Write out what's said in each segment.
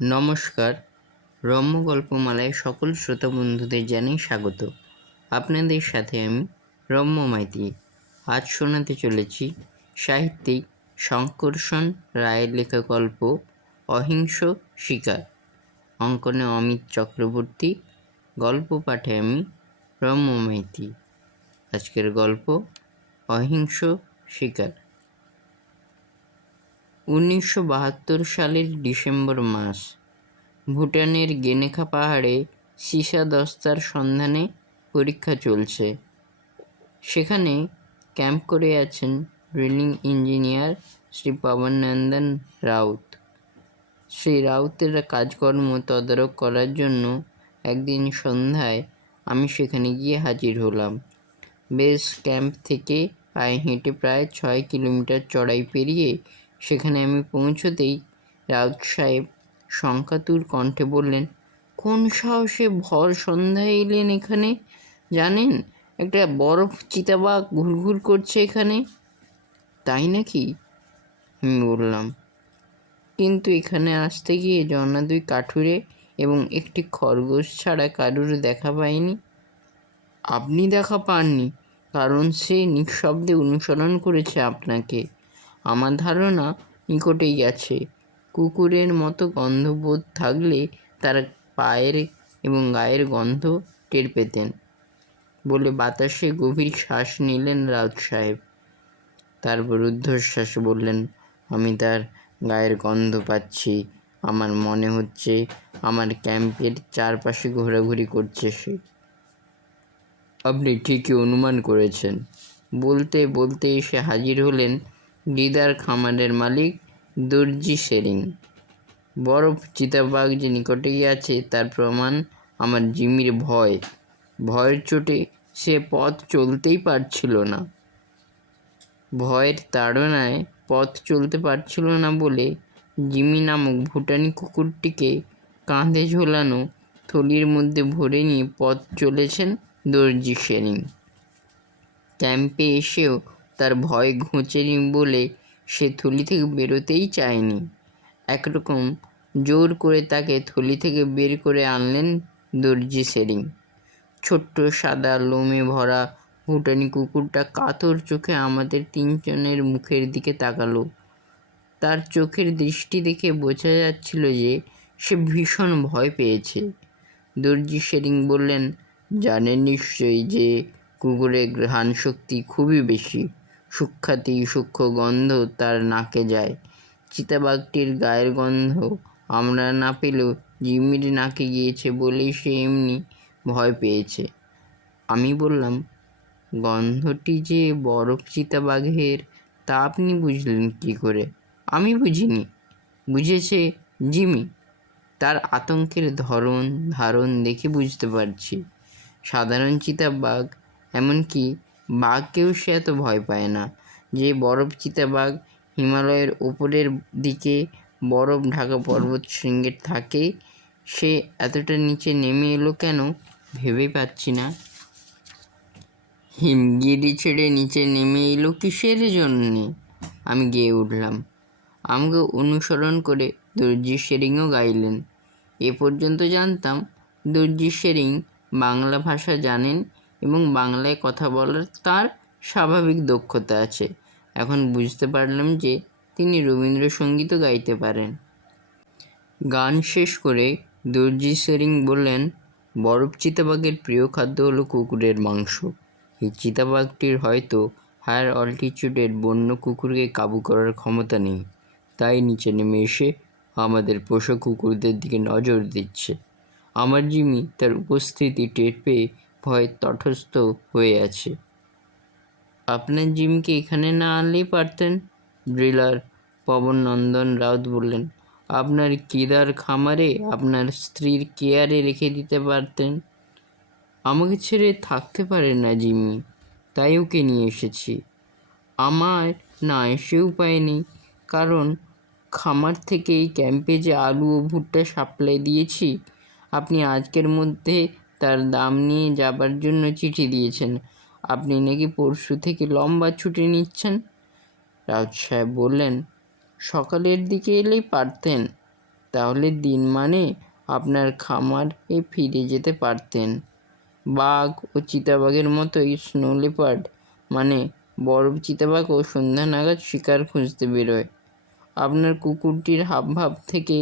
নমস্কার। রম্য গল্পমালায় সকল শ্রোতা বন্ধুদের জানাই স্বাগত। আপনাদের সাথে আমি রম্য মাইতি। আজ শোনাতে চলেছি সাহিত্যিক শঙ্করসন রায়ের লেখা গল্প অহিংস শিকার। অঙ্কনে অমিত চক্রবর্তী, গল্প পাঠে আমি রম্য মাইতি। আজকের গল্প অহিংস শিকার। 1972 সালের ডিসেম্বর মাস। ভুটানের গেনেখা পাহাড়ে সীসা দস্তার সন্ধানে পরীক্ষা চলছে। সেখানে ক্যাম্প করে আছেন ড্রিলিং ইঞ্জিনিয়ার শ্রী পবননন্দন রাউত। শ্রী রাউতের কাজকর্ম তদারক করার জন্য একদিন সন্ধ্যায় আমি সেখানে গিয়ে হাজির হলাম। বেস ক্যাম্প থেকে পায়ে হেঁটে প্রায় 6 কিলোমিটার চড়াই পেরিয়ে সেখানে আমি পৌঁছতেই রাউত সাহেব শঙ্কাতুর কণ্ঠে বললেন, কোন সাহসে ভর সন্ধ্যায় এলেন এখানে? জানেন, একটা বরফ চিতাবাঘ ঘুরঘুর করছে এখানে। তাই নাকি? আমি বললাম। কিন্তু এখানে আসতে গিয়ে জনা 2 কাঠুরে এবং একটি খরগোশ ছাড়া কারুর দেখা পাইনি। আপনি দেখা পাননি কারণ সে নিঃশব্দে অনুসরণ করেছে আপনাকে। আমার ধারণা নিকটেই গেছে। কুকুরের মতো গন্ধবোধ থাকলে তার পায়ের এবং গায়ের গন্ধ টের পেতেন বলে বাতাসে গভীর শ্বাস নিলেন রাউত সাহেব। তারপর রুদ্ধশ্বাসে বললেন, আমি তার গায়ের গন্ধ পাচ্ছি। আমার মনে হচ্ছে আমার ক্যাম্পের চারপাশে ঘোরাঘুরি করছে সে। আপনি ঠিকই অনুমান করেছেন। বলতে বলতে এসে হাজির হলেন দিদার খামারের মালিক দর্জি শেরিং। বরফ চিতাবাঘ যে নিকটেই আছে তার প্রমাণ আমার জিমির ভয়ের চোটে সে পথ চলতেই পারছিল না। ভয়ের তাড়নায় পথ চলতে পারছিল না বলে জিমি নামক ভুটানি কুকুরটিকে কাঁধে ঝোলানো থলির মধ্যে ভরে নিয়ে পথ চলেছেন দর্জি শেরিং। ক্যাম্পে এসেও তার ভয় ঘোচেনি বলে সে থলি থেকে বেরোতেই চায়নি। একরকম জোর করে তাকে থলি থেকে বের করে আনলেন দর্জি শেরিং। ছোট্ট সাদা লোমে ভরা ভুটানি কুকুরটা কাতর চোখে আমাদের 3 জনের মুখের দিকে তাকালো। তার চোখের দৃষ্টি দেখে বোঝা যাচ্ছিল যে সে ভীষণ ভয় পেয়েছে। দর্জি শেরিং বললেন, জানেন নিশ্চয়ই যে কুকুরের ঘ্রাণ শক্তি খুবই বেশি। সূক্ষ্ম গন্ধ তার নাকে যায়। চিতাবাঘটির গায়ের গন্ধ আমরা না পেলেও জিমির নাকে গিয়েছে বলেই সে এমনি ভয় পেয়েছে। আমি বললাম, গন্ধটি যে বরফ চিতাবাঘের তা আপনি বুঝলেন কী করে? আমি বুঝিনি, বুঝেছে জিমি। তার আতঙ্কের ধারণ দেখে বুঝতে পারছি। সাধারণ চিতাবাঘ, এমনকি বাঘকেও সে এত ভয় পায় না। যে বরফ চিতাবাঘ হিমালয়ের ওপরের দিকে বরফ ঢাকা পর্বত শৃঙ্গে থাকে, সে এতটা নিচে নেমে এলো কেন ভেবেই পাচ্ছি না। হিমগিরি ছেড়ে নিচে নেমে এলো কিসের জন্যে? আমি গেয়ে উঠলাম। আমাকে অনুসরণ করে দর্জি শেরিংও গাইলেন। এ পর্যন্ত জানতাম দর্জি শেরিং বাংলা ভাষা জানেন এবং বাংলায় কথা বলার তার স্বাভাবিক দক্ষতা আছে। এখন বুঝতে পারলাম যে তিনি রবীন্দ্রসঙ্গীতও গাইতে পারেন। গান শেষ করে দর্জি শেরিং বললেন, বরফ চিতাবাঘের প্রিয় খাদ্য হলো কুকুরের মাংস। এই চিতাবাঘটির হয়তো হায়ার অল্টিটিউডের বন্য কুকুরকে কাবু করার ক্ষমতা নেই, তাই নিচে নেমে এসে আমাদের পোষা কুকুরদের দিকে নজর দিচ্ছে। আমার জিমি তার উপস্থিতি টের পেয়ে ভয়ে তটস্থ হয়ে আছে। আপনার জিমকে এখানে না আনলেই পারতেন, ড্রিলার পবননন্দন রাউত বললেন। আপনার কেদার খামারে আপনার স্ত্রীর কেয়ারে রেখে দিতে পারতেন। আমাকে ছেড়ে থাকতে পারে না জিমি, তাই ওকে নিয়ে এসেছি। আমার না এসে উপায় নেই, কারণ খামার থেকে এই ক্যাম্পে যে আলু ও ভুট্টা সাপ্লাই দিয়েছি, আপনি আজকের মধ্যে তার দাম নিয়ে যাবার জন্য চিঠি দিয়েছেন। আপনি নাকি পরশু থেকে লম্বা ছুটি নিচ্ছেন। রাউত সাহেব বললেন, সকালের দিকে এলেই পারতেন। তাহলে দিন মানে আপনার খামারে ফিরে যেতে পারতেন। বাঘ ও চিতাবাঘের মতোই স্নো লেপার্ড মানে বরফ চিতাবাঘও সন্ধ্যা নাগাদ শিকার খুঁজতে বেরোয়। আপনার কুকুরটির হাবভাব থেকে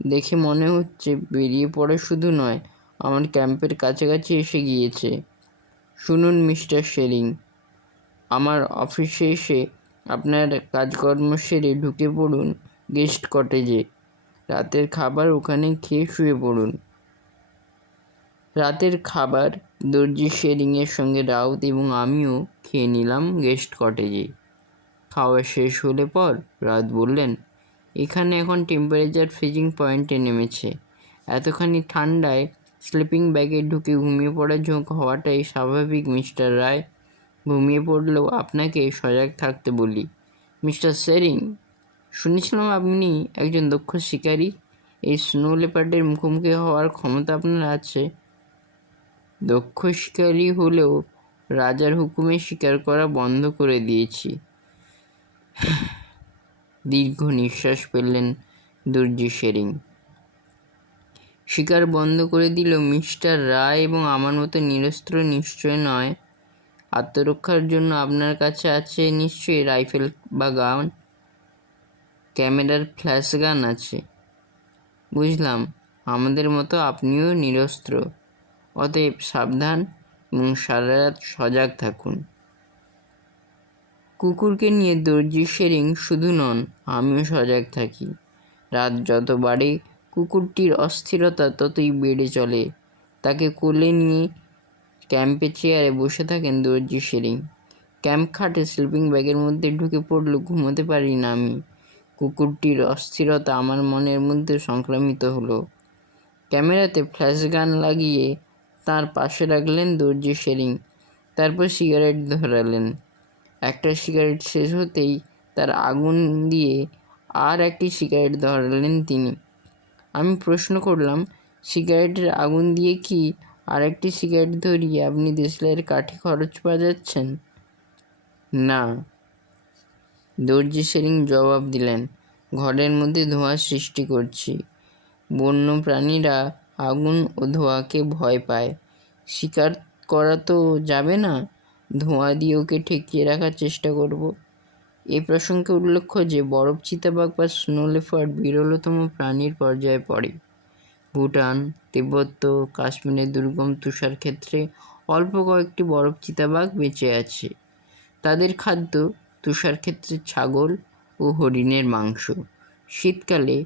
দেখে মনে হচ্ছে বেরিয়ে পড়া শুধু নয়, আমার ক্যাম্পের কাছাকাছি এসে গিয়েছে। শুনুন মিস্টার শেরিং, আমার অফিসে এসে আপনার কাজকর্ম সেরে ঢুকে পড়ুন গেস্ট কটেজে। রাতের খাবার ওখানে খেয়ে শুয়ে পড়ুন। রাতের খাবার দর্জি শেরিংয়ের সঙ্গে রাউত এবং আমিও খেয়ে নিলাম গেস্ট কটেজে। খাওয়া শেষ হলে পর রাউত বললেন, এখানে এখন টেম্পারেচার ফ্রিজিং পয়েন্টে নেমেছে। এতখানি ঠান্ডায় স্লিপিং ব্যাগে ঢুকে ঘুমিয়ে পড়ার ঝোঁক হওয়াটাই স্বাভাবিক মিস্টার রায়। ঘুমিয়ে পড়লেও আপনাকে সজাগ থাকতে বলি। মিস্টার শেরিং, শুনেছিলাম আপনি একজন দক্ষ শিকারী। এই স্নো লেপার্ডের মুখোমুখি হওয়ার ক্ষমতা আপনার আছে। দক্ষ শিকারী হলেও রাজার হুকুমে শিকার করা বন্ধ করে দিয়েছি। দীর্ঘ নিঃশ্বাস ফেললেন দর্জি শেরিং। শিকার বন্ধ করে দিলেও মিস্টার রায় এবং আমার মতো নিরস্ত্র নিশ্চয় নয়। আত্মরক্ষার জন্য আপনার কাছে আছে নিশ্চয়ই রাইফেল বা গান, ক্যামেরার ফ্ল্যাশ গান আছে। বুঝলাম, আমাদের মতো আপনিও নিরস্ত্র। অতএব সাবধান এবং সারা রাত সজাগ থাকুন। কুকুরকে নিয়ে দর্জি শেরিং শুধু নন, আমিও সজাগ থাকি। রাত যত বাড়ে কুকুরটির অস্থিরতা ততই বেড়ে চলে। তাকে কোলে নিয়ে ক্যাম্পে চেয়ারে বসে থাকেন দর্জি শেরিং। ক্যাম্প খাটে স্লিপিং ব্যাগের মধ্যে ঢুকে পড়লে ঘুমোতে পারি না আমি। কুকুরটির অস্থিরতা আমার মনের মধ্যে সংক্রামিত হলো। ক্যামেরাতে ফ্ল্যাশ গান লাগিয়ে তার পাশে রাখলেন দর্জি শেরিং। তারপর সিগারেট ধরালেন। একটা সিগারেট শেষ হতেই তার আগুন দিয়ে আর একটি সিগারেট ধরালেন তিনি। আমি প্রশ্ন করলাম, সিগারেটের আগুন দিয়ে কি আর একটি সিগারেট ধরিয়ে আপনি দেশলাইয়ের কাঠি খরচ বাজাচ্ছেন? না, দর্জি শেরিং জবাব দিলেন, ঘরের মধ্যে ধোঁয়া সৃষ্টি করছি। বন্য প্রাণীরা আগুন ও ধোঁয়াকে ভয় পায়। শিকার করা তো যাবে না, ধোঁয়া দিয়ে ওকে ঠেকিয়ে রাখার চেষ্টা করব। এই প্রসঙ্গে উল্লেখ্য যে বরফ চিতাবাঘ বা স্নো লেপার্ড বিরলতম প্রাণীর পর্যায়ে পড়ে। ভুটান, তিব্বত, কাশ্মীরের দুর্গম তুষার ক্ষেত্রে অল্প কয়েকটি বরফ চিতাবাঘ বেঁচে আছে। তাদের খাদ্য তুষার ক্ষেত্রে ছাগল ও হরিণের মাংস। শীতকালে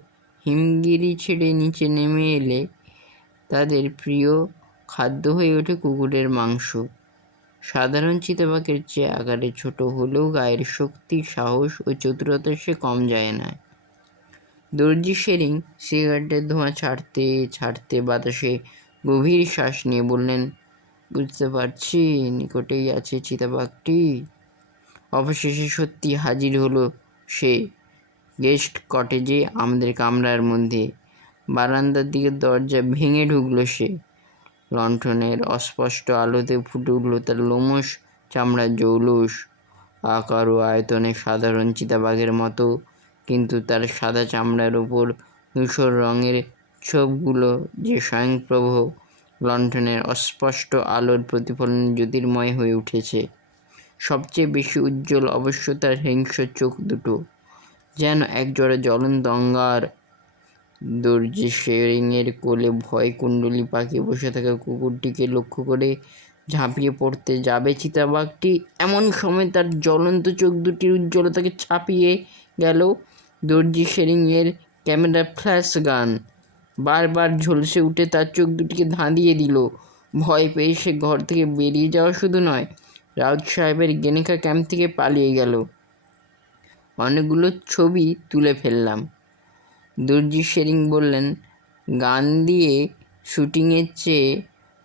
হিমগিরি ছেড়ে নিচে নেমে এলে তাদের প্রিয় খাদ্য হয়ে ওঠে কুকুরের মাংস। সাধারণ চিতাবাঘের চেয়ে আকারে ছোট হলেও গায়ের শক্তি, সাহস ও চতুরতা সে কম যায় না। দর্জি শেরিং সিগারেটের ধোঁয়া ছাড়তে ছাড়তে বাতাসে গভীর শ্বাস নিয়ে বললেন, বুঝতে পারছি নিকটেই আছে চিতাবাঘটি। অবশেষে সত্যি হাজির হলো সে গেস্ট কটেজে, আমাদের কামরার মধ্যে। বারান্দার দিকে দরজা ভেঙে ঢুকলো সে। লণ্ঠনের অস্পষ্ট আলোতে ফুটে উঠল তার লোমশ চামড়ার জৌলুস। আকার ও আয়তনে সাধারণ চিতাবাঘের মতো, কিন্তু তার সাদা চামড়ার ওপর ধূসর রঙের ছোপগুলো যে স্বয়ংপ্রভ লণ্ঠনের অস্পষ্ট আলোর প্রতিফলনে জ্যোতির্ময় হয়ে উঠেছে। সবচেয়ে বেশি উজ্জ্বল অবশ্য তার হিংস্র চোখ দুটো, যেন একজোড়া জ্বলন্ত অঙ্গার। দর্জি শেরিংয়ের কোলে ভয় কুণ্ডলী পাকিয়ে বসে থাকা কুকুরটিকে লক্ষ্য করে ঝাঁপিয়ে পড়তে যাবে চিতাবাঘটি, এমন সময় তার জ্বলন্ত চোখ দুটির উজ্জ্বলতাকে ছাপিয়ে গেল দর্জি শেরিংয়ের ক্যামেরা ফ্ল্যাশ গান। বারবার ঝলসে উঠে তার চোখ দুটিকে ধাঁধিয়ে দিল। ভয় পেয়ে সে ঘর থেকে বেরিয়ে যাওয়া শুধু নয়, রাউত সাহেবের গেনেখা ক্যাম্প থেকে পালিয়ে গেল। অনেকগুলো ছবি তুলে ফেললাম। দর্জি শেরিং বললেন, গান দিয়ে শুটিংয়ের চেয়ে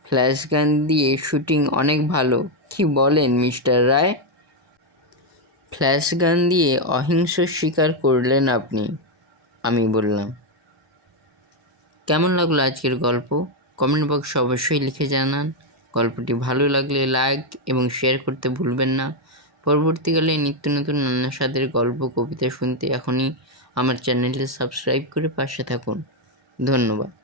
ফ্ল্যাশ গান দিয়ে শুটিং অনেক ভালো। কি বলেন মিস্টার রায়? ফ্ল্যাশ গান দিয়ে অহিংস শিকার করলেন আপনি, আমি বললাম। কেমন লাগলো আজকের গল্প? কমেন্ট বক্সে অবশ্যই লিখে জানান। গল্পটি ভালো লাগলে লাইক এবং শেয়ার করতে ভুলবেন না। পরবর্তীকালে নিত্য নতুন নানা স্বাদের গল্প, কবিতা শুনতে এখনই আমার চ্যানেলটি সাবস্ক্রাইব করে পাশে থাকুন। ধন্যবাদ।